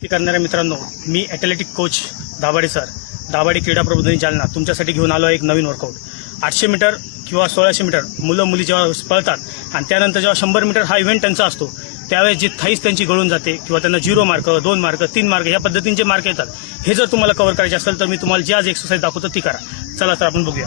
प्रगती करणाऱ्या मित्रांनो, मी athletic coach Dabhade sir, Dabhade क्रीडा प्रबोधिनी जालना तुमच्यासाठी घेऊन आलो आहे एक नवीन वर्कआउट. 800 मीटर किंवा 1600 मीटर मुलं मुली जेव्हा पळतात आणि त्यानंतर जेव्हा 100 मीटर हा इव्हेंट त्यांचा असतो त्यावेळेस जी थाईस त्यांची गळून जाते किंवा त्यांना 0 मार्क, 2 मार्क, 3 मार्क या पद्धतीने जे मार्क येतात, हे जर तुम्हाला कव्हर करायचे असेल तर मी तुम्हाला जी आज एक्सरसाइज दाखवतो ती करा. चला तर आपण बघूया.